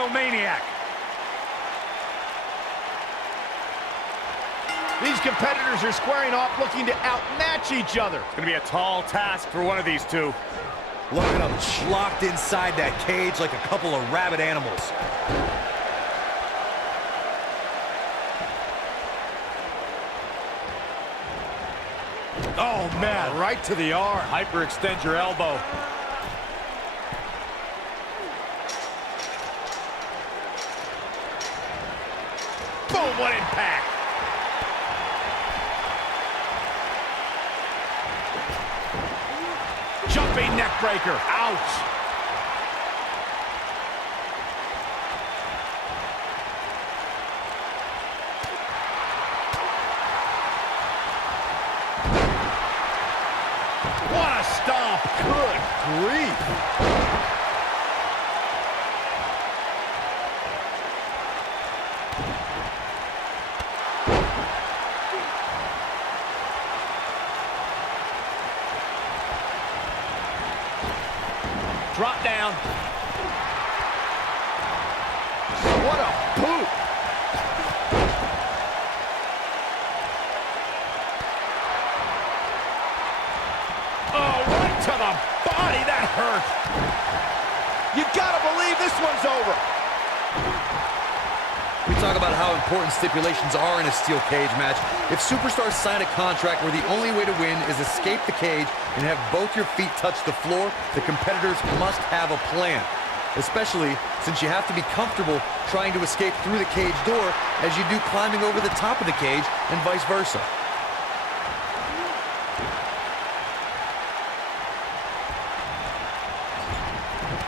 egomaniac. These competitors are squaring off, looking to outmatch each other. It's going to be a tall task for one of these two. Look at them locked inside that cage like a couple of rabid animals. Oh, man, right to the arm. Hyperextend your elbow. Boom, what impact. Jumping neck breaker. Ouch. What a stomp. Good grief. Drop down. What a boot. Oh, right to the body. That hurt. You gotta believe this one's over. We talk about how important stipulations are in a steel cage match. If superstars sign a contract where the only way to win is escape the cage and have both your feet touch the floor, the competitors must have a plan. Especially since you have to be comfortable trying to escape through the cage door as you do climbing over the top of the cage and vice versa.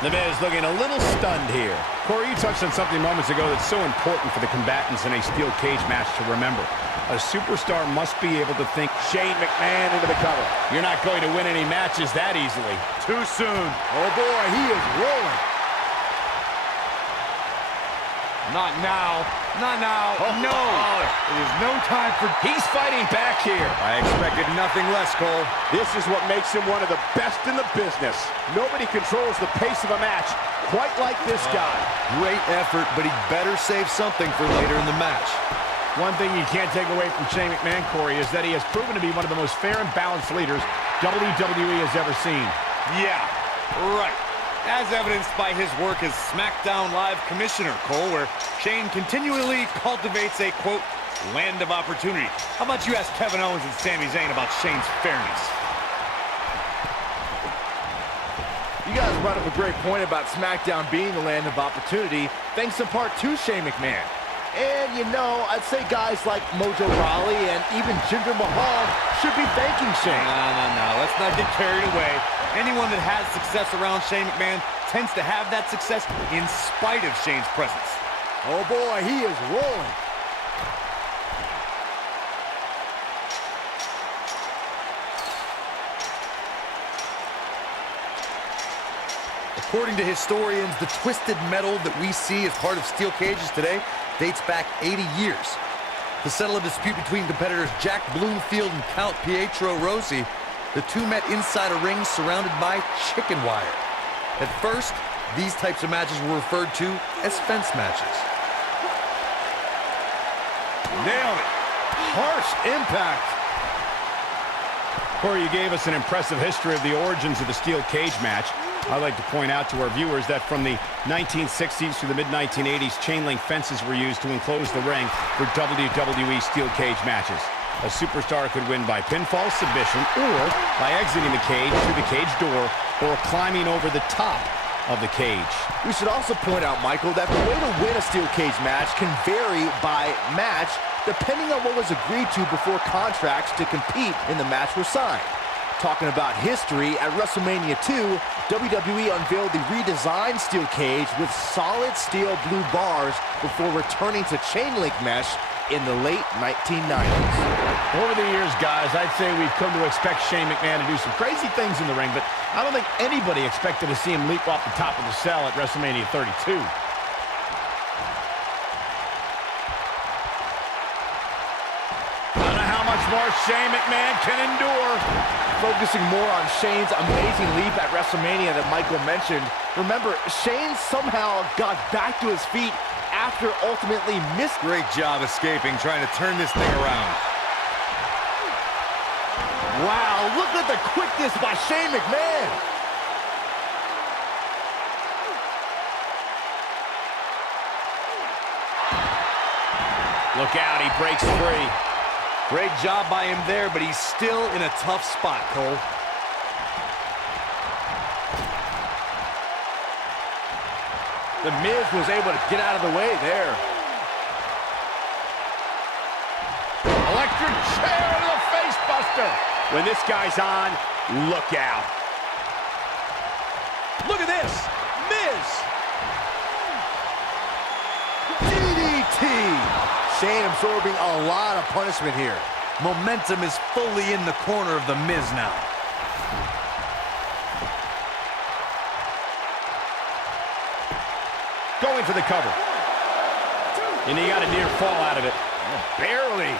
The Miz looking a little stunned here. Corey, you touched on something moments ago that's so important for the combatants in a steel cage match to remember. A superstar must be able to think Shane McMahon into the cover. You're not going to win any matches that easily. Too soon. Oh boy, he is rolling. Not now. Not now. Oh, no. It is no time for... He's fighting back here. I expected nothing less, Cole. This is what makes him one of the best in the business. Nobody controls the pace of a match quite like this guy. Great effort, but he better save something for later in the match. One thing you can't take away from Shane McMahon, Corey, is that he has proven to be one of the most fair and balanced leaders WWE has ever seen. Yeah, right. As evidenced by his work as SmackDown Live Commissioner, Cole, where Shane continually cultivates a, quote, land of opportunity. How about you ask Kevin Owens and Sami Zayn about Shane's fairness? You guys brought up a great point about SmackDown being the land of opportunity, thanks in part to Shane McMahon. And, you know, I'd say guys like Mojo Rawley and even Jinder Mahal should be thanking Shane. No. Let's not get carried away. Anyone that has success around Shane McMahon tends to have that success in spite of Shane's presence. Oh, boy, he is rolling. According to historians, the twisted metal that we see as part of steel cages today dates back 80 years. To settle a dispute between competitors Jack Bloomfield and Count Pietro Rossi, the two met inside a ring surrounded by chicken wire. At first, these types of matches were referred to as fence matches. Nailed it. Harsh impact. Corey, you gave us an impressive history of the origins of the steel cage match. I'd like to point out to our viewers that from the 1960s to the mid-1980s, chain link fences were used to enclose the ring for WWE steel cage matches. A superstar could win by pinfall submission or by exiting the cage through the cage door or climbing over the top of the cage. We should also point out, Michael, that the way to win a steel cage match can vary by match depending on what was agreed to before contracts to compete in the match were signed. Talking about history, at WrestleMania 2, WWE unveiled the redesigned steel cage with solid steel blue bars before returning to chain link mesh in the late 1990s. Over the years, guys, I'd say we've come to expect Shane McMahon to do some crazy things in the ring, but I don't think anybody expected to see him leap off the top of the cell at WrestleMania 32. I don't know how much more Shane McMahon can endure. focusing more on Shane's amazing leap at WrestleMania that Michael mentioned. Remember, Shane somehow got back to his feet after ultimately missed. Great job escaping, trying to turn this thing around. Wow, look at the quickness by Shane McMahon. Look out, he breaks free. Great job by him there, but he's still in a tough spot, Cole. The Miz was able to get out of the way there. Electric chair to the face buster. When this guy's on, look out. Look at this, Miz. DDT. Shane absorbing a lot of punishment here. Momentum is fully in the corner of the Miz now. Going for the cover. And he got a near fall out of it. Oh, barely.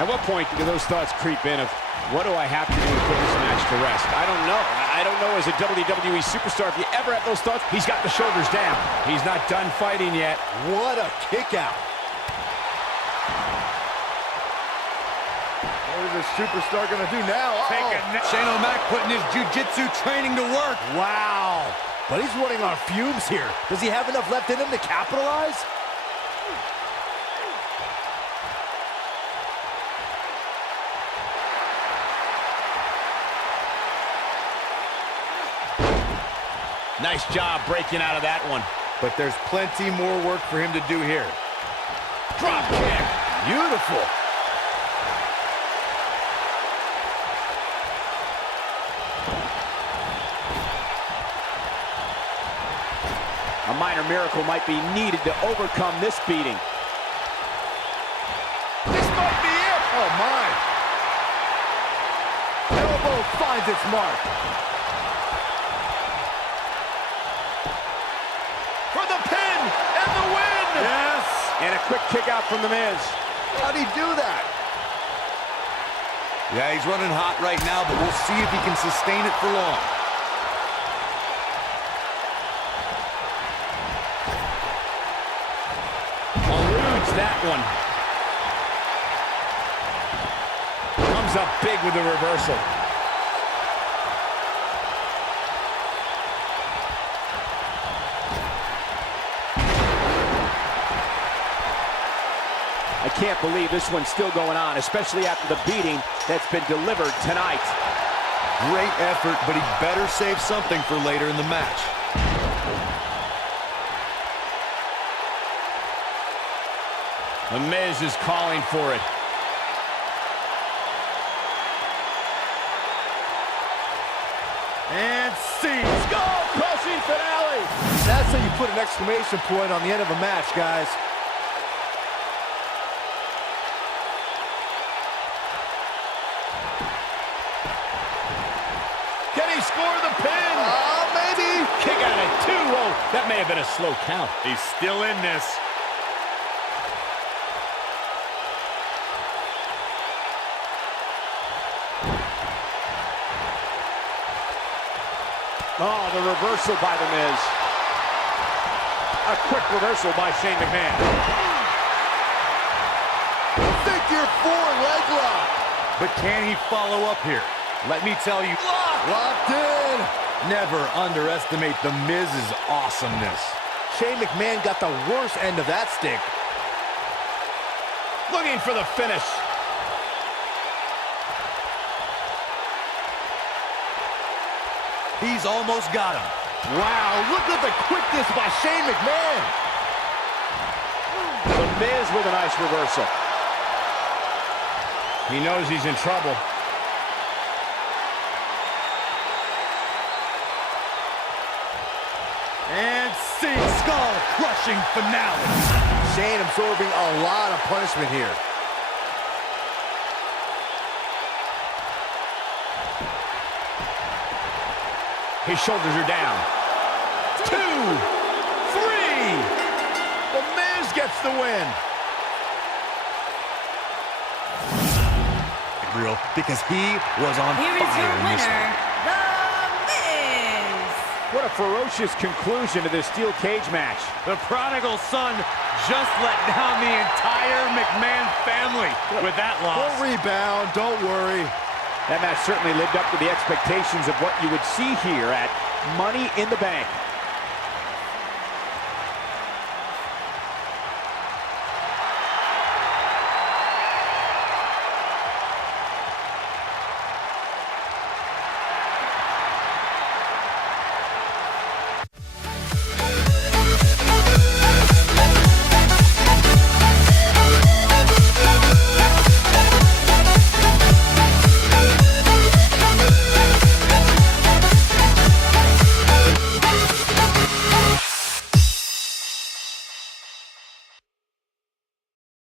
At what point do those thoughts creep in of, what do I have to do to put this match to rest? I don't know. I don't know as a WWE superstar if you ever have those thoughts. He's got the shoulders down. He's not done fighting yet. What a kick out. What is this superstar going to do now? Shane O'Mac putting his jiu-jitsu training to work. Wow. But he's running on fumes here. Does he have enough left in him to capitalize? Nice job breaking out of that one. But there's plenty more work for him to do here. Drop kick. Beautiful. A minor miracle might be needed to overcome this beating. This might be it. Oh, my. Elbow finds its mark. For the pin and the win. Yes. And a quick kick out from the Miz. How'd he do that? Yeah, he's running hot right now, but we'll see if he can sustain it for long. Eludes that one. Comes up big with the reversal. I can't believe this one's still going on, especially after the beating that's been delivered tonight. Great effort, but he better save something for later in the match. The Miz is calling for it. And see. Skull-crushing finale. That's how you put an exclamation point on the end of a match, guys. Can he score the pin? Maybe. Kick out at 2. Oh, that may have been a slow count. He's still in this. Oh, the reversal by the Miz. A quick reversal by Shane McMahon. Figure 4 leg lock. But can he follow up here? Let me tell you. Locked in. Never underestimate the Miz's awesomeness. Shane McMahon got the worst end of that stick. Looking for the finish. He's almost got him. Wow, look at the quickness by Shane McMahon. The Miz with a nice reversal. He knows he's in trouble. And see, skull-crushing finale. Shane absorbing a lot of punishment here. His shoulders are down. 2, 3. gets the win. Real, because he was on Here is your fire in this winner, one. The Miz. What a ferocious conclusion to this steel cage match. The prodigal son just let down the entire McMahon family with that loss. We'll rebound, don't worry. That match certainly lived up to the expectations of what you would see here at Money in the Bank.